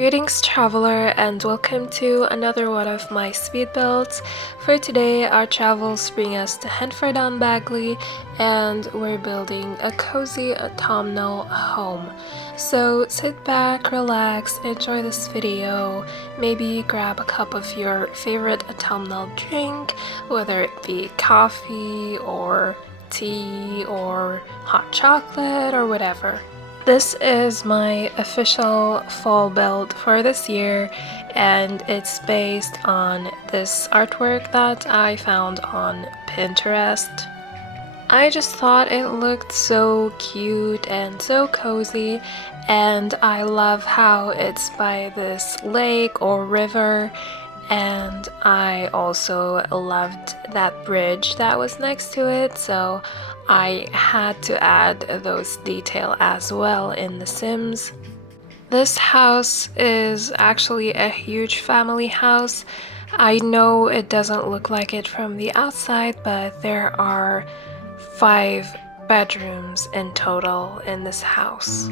Greetings, traveler, and welcome to another one of my speed builds. For today, our travels bring us to Henford on Bagley, and we're building a cozy autumnal home. So sit back, relax, enjoy this video. Maybe grab a cup of your favorite autumnal drink, whether it be coffee or tea or hot chocolate or whatever. This is my official fall build for this year, and it's based on this artwork that I found on Pinterest. I just thought it looked so cute and so cozy, and I love how it's by this lake or river, and I also loved that bridge that was next to it, so I had to add those details as well in The Sims. This house is actually a huge family house. I know it doesn't look like it from the outside, but there are 5 bedrooms in total in this house.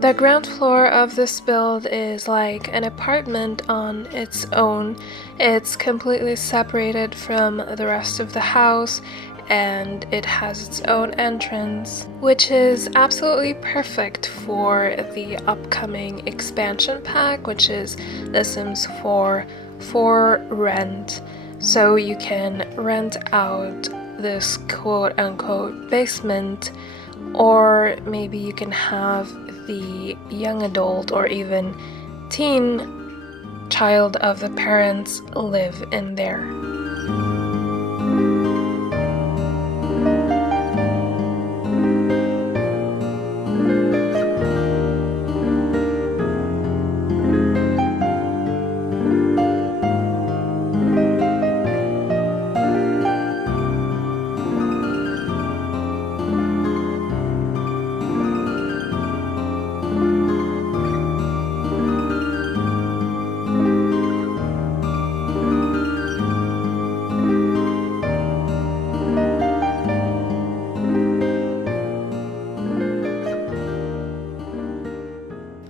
The ground floor of this build is like an apartment on its own. It's completely separated from the rest of the house, and it has its own entrance, which is absolutely perfect for the upcoming expansion pack, which is The Sims 4 for rent. So you can rent out this quote-unquote basement, or maybe you can have the young adult or even teen child of the parents live in there.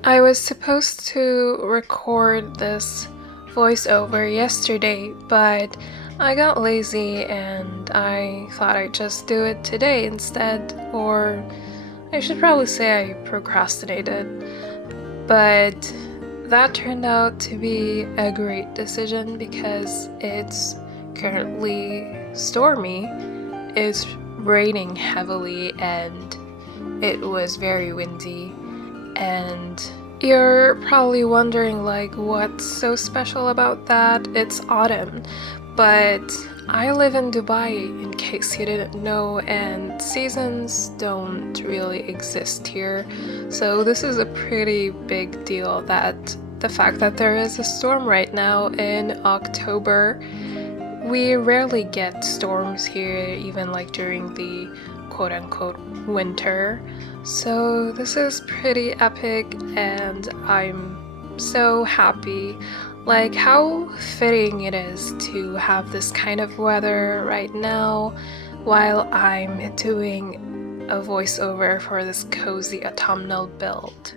I was supposed to record this voiceover yesterday, but I got lazy and I thought I'd just do it today instead, or I should probably say I procrastinated. But that turned out to be a great decision because it's currently stormy. It's raining heavily and it was very windy. And you're probably wondering, like, what's so special about that? It's autumn, but I live in Dubai, in case you didn't know, and seasons don't really exist here. So this is a pretty big deal, that the fact that there is a storm right now in October. We rarely get storms here, even like during the quote-unquote winter. So this is pretty epic and I'm so happy. Like how fitting it is to have this kind of weather right now while I'm doing a voiceover for this cozy autumnal build.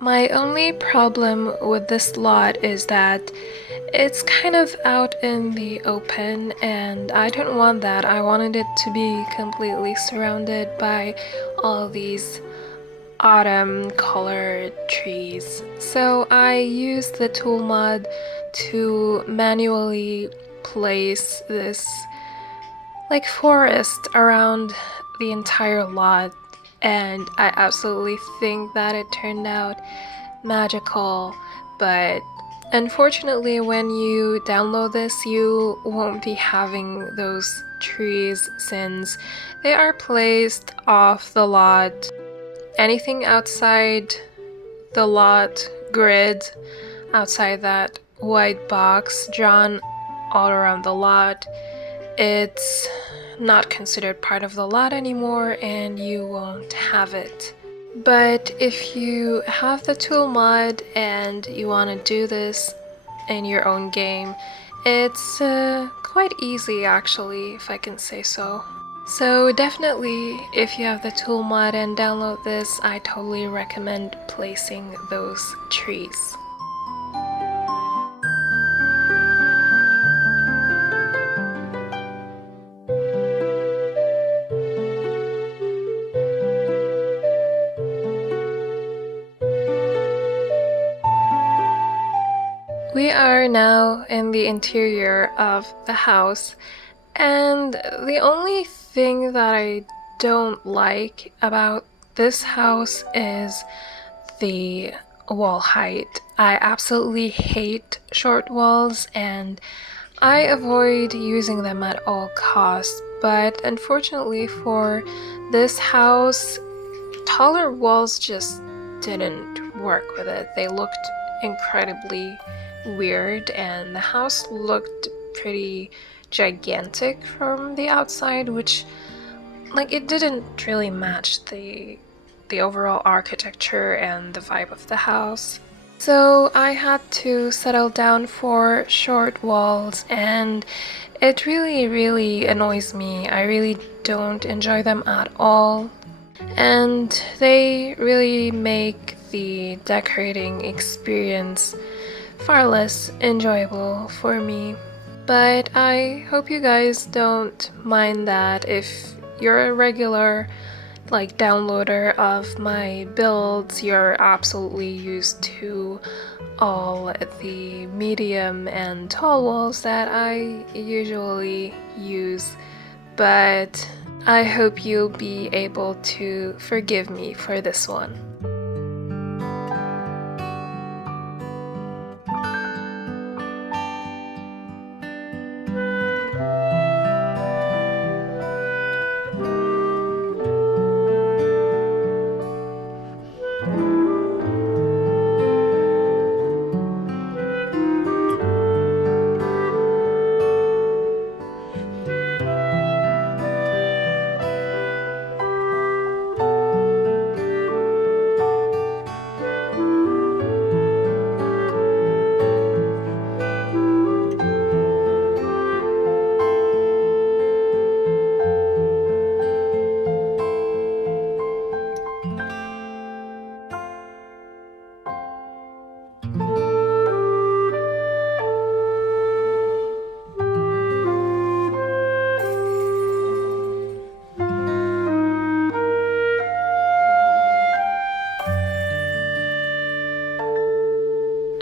My only problem with this lot is that it's kind of out in the open, and I don't want that. I wanted it to be completely surrounded by all these autumn colored trees. So I used the tool mod to manually place this like forest around the entire lot, and I absolutely think that it turned out magical. But unfortunately, when you download this, you won't be having those trees since they are placed off the lot. Anything outside the lot grid, outside that white box drawn all around the lot, it's not considered part of the lot anymore and you won't have it. But if you have the tool mod and you want to do this in your own game, it's quite easy actually, if I can say so. So definitely, if you have the tool mod and download this, I totally recommend placing those trees. We are now in the interior of the house, and the only thing that I don't like about this house is the wall height. I absolutely hate short walls and I avoid using them at all costs, but unfortunately for this house, taller walls just didn't work with it. They looked incredibly weird and the house looked pretty gigantic from the outside, which like it didn't really match the overall architecture and the vibe of the house. So I had to settle down for short walls, and it really annoys me. I really don't enjoy them at all, and they really make the decorating experience far less enjoyable for me. But I hope you guys don't mind that if you're a regular like downloader of my builds, you're absolutely used to all the medium and tall walls that I usually use, but I hope you'll be able to forgive me for this one.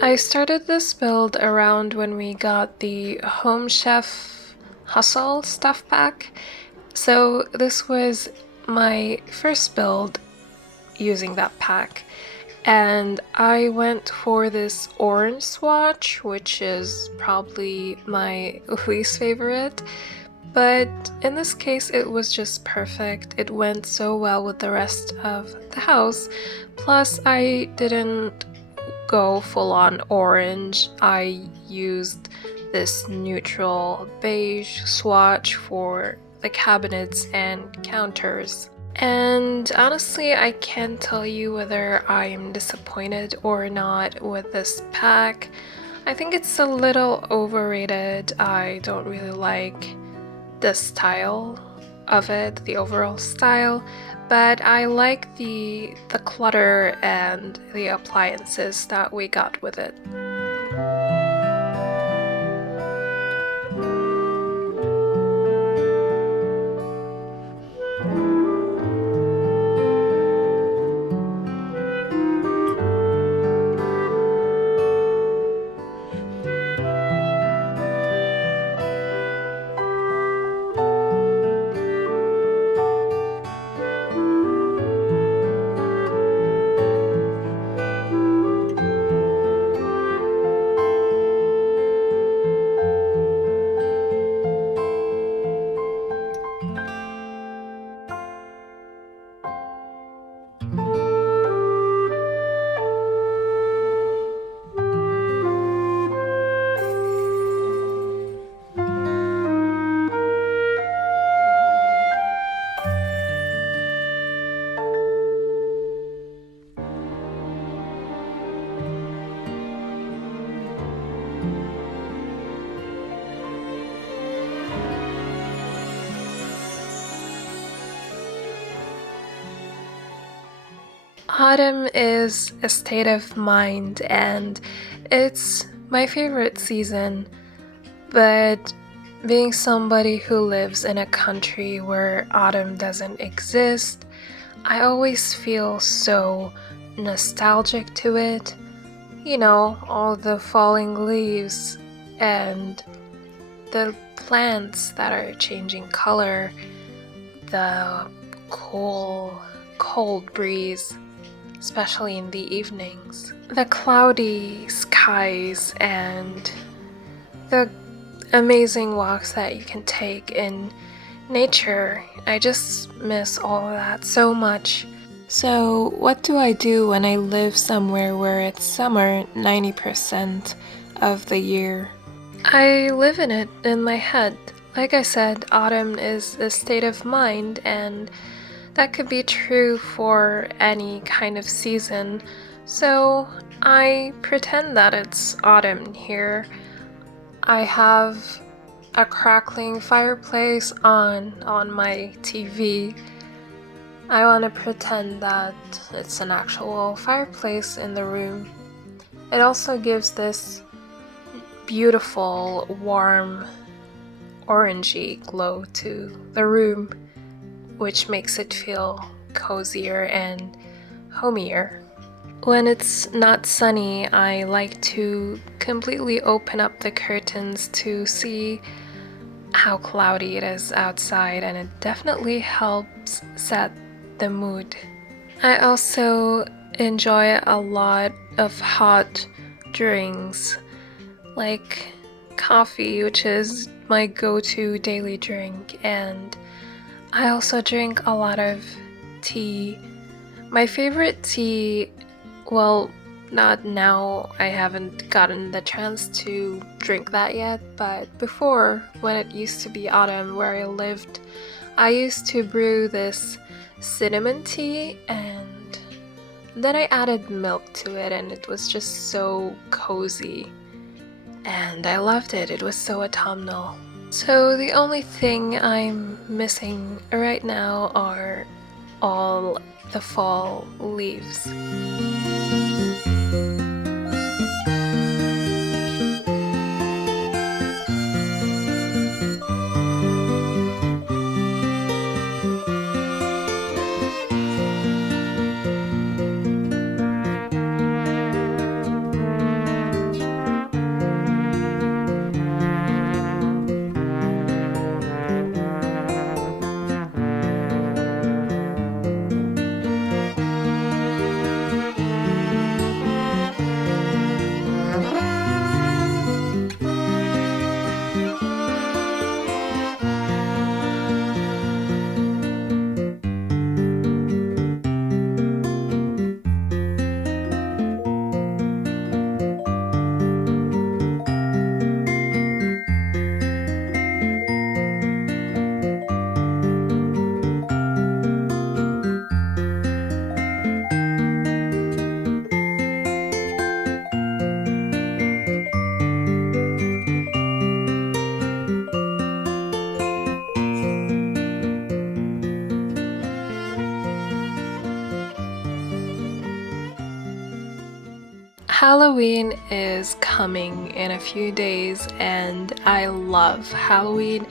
I started this build around when we got the Home Chef Hustle stuff pack. So this was my first build using that pack. And I went for this orange swatch, which is probably my least favorite. But in this case, it was just perfect. It went so well with the rest of the house. Plus, I didn't go full on orange. I used this neutral beige swatch for the cabinets and counters. And honestly, I can't tell you whether I'm disappointed or not with this pack. I think it's a little overrated. I don't really like the style of it, the overall style, but I like the clutter and the appliances that we got with it. Autumn is a state of mind and it's my favorite season, but being somebody who lives in a country where autumn doesn't exist, I always feel so nostalgic to it. You know, all the falling leaves and the plants that are changing color, the cold breeze, especially in the evenings, the cloudy skies, and the amazing walks that you can take in nature. I just miss all of that so much. So, what do I do when I live somewhere where it's summer 90% of the year? I live in it in my head. Like I said, autumn is a state of mind, and that could be true for any kind of season. So I pretend that it's autumn here. I have a crackling fireplace on my TV. I want to pretend that it's an actual fireplace in the room. It also gives this beautiful, warm, orangey glow to the room, which makes it feel cozier and homier. When it's not sunny, I like to completely open up the curtains to see how cloudy it is outside, and it definitely helps set the mood. I also enjoy a lot of hot drinks, like coffee, which is my go-to daily drink, and I also drink a lot of tea. My favorite tea, well, not now, I haven't gotten the chance to drink that yet, but before, when it used to be autumn where I lived, I used to brew this cinnamon tea, and then I added milk to it, and it was just so cozy. And I loved it. It was so autumnal. So the only thing I'm missing right now are all the fall leaves. Halloween is coming in a few days, and I love Halloween,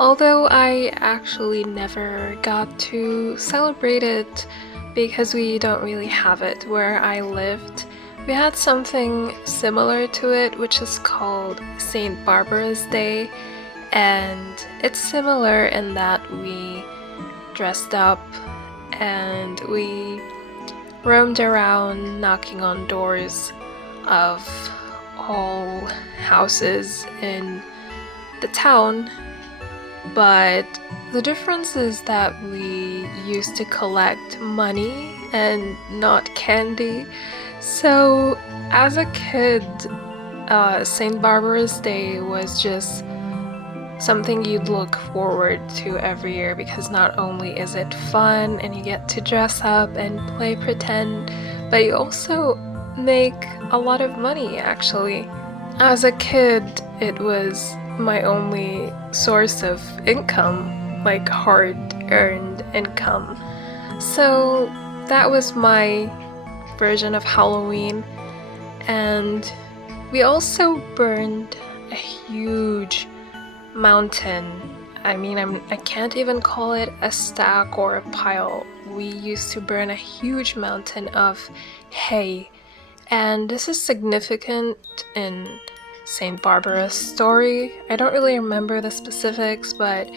although I actually never got to celebrate it because we don't really have it where I lived. We had something similar to it, which is called St. Barbara's Day, and it's similar in that we dressed up and we roamed around knocking on doors of all houses in the town, but the difference is that we used to collect money and not candy. So as a kid, St. Barbara's Day was just something you'd look forward to every year because not only is it fun and you get to dress up and play pretend, but you also make a lot of money actually. As a kid, it was my only source of income, like hard-earned income. So that was my version of Halloween, and we also burned a huge mountain. I can't even call it a stack or a pile. We used to burn a huge mountain of hay, and this is significant in St. Barbara's story. I don't really remember the specifics, but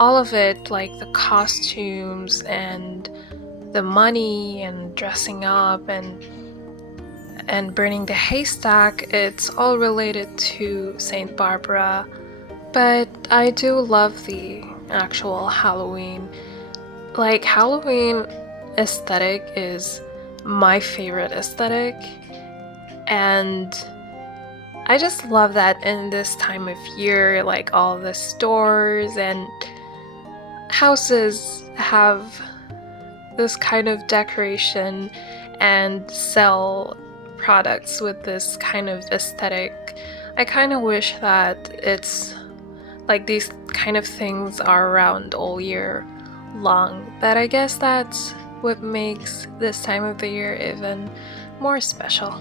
all of it, like the costumes and the money and dressing up and burning the haystack, it's all related to St. Barbara. But I do love the actual Halloween. Like, Halloween aesthetic is my favorite aesthetic, and I just love that in this time of year, like all the stores and houses have this kind of decoration and sell products with this kind of aesthetic. I kind of wish that it's like these kind of things are around all year long, but I guess that's what makes this time of the year even more special.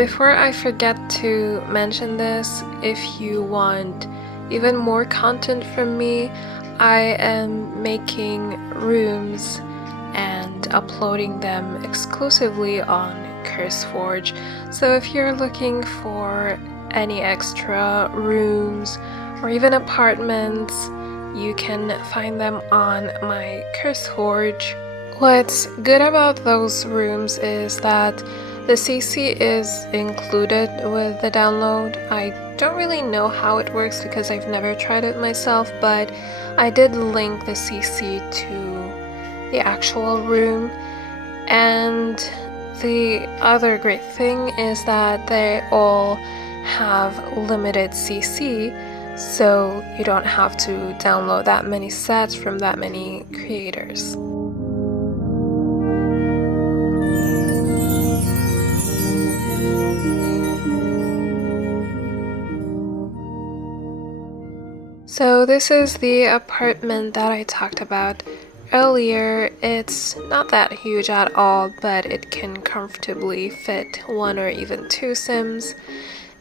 before I forget to mention this, if you want even more content from me, I am making rooms and uploading them exclusively on CurseForge. So if you're looking for any extra rooms or even apartments, you can find them on my CurseForge. What's good about those rooms is that the CC is included with the download. I don't really know how it works because I've never tried it myself, but I did link the CC to the actual room. And the other great thing is that they all have limited CC, so you don't have to download that many sets from that many creators. So this is the apartment that I talked about earlier. It's not that huge at all, but it can comfortably fit 1 or even 2 Sims.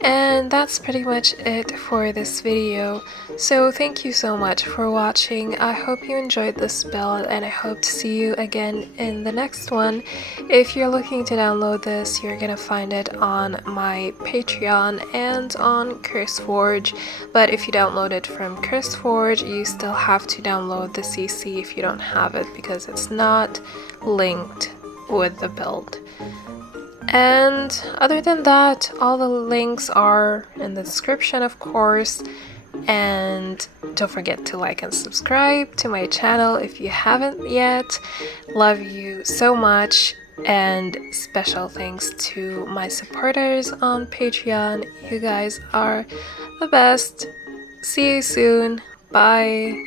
And that's pretty much it for this video. So thank you so much for watching. I hope you enjoyed this build and I hope to see you again in the next one. If you're looking to download this, you're gonna find it on my Patreon and on CurseForge. But if you download it from CurseForge, you still have to download the CC if you don't have it because it's not linked with the build. And other than that, all the links are in the description, of course. And don't forget to like and subscribe to my channel if you haven't yet. Love you so much. And special thanks to my supporters on Patreon. You guys are the best. See you soon. Bye.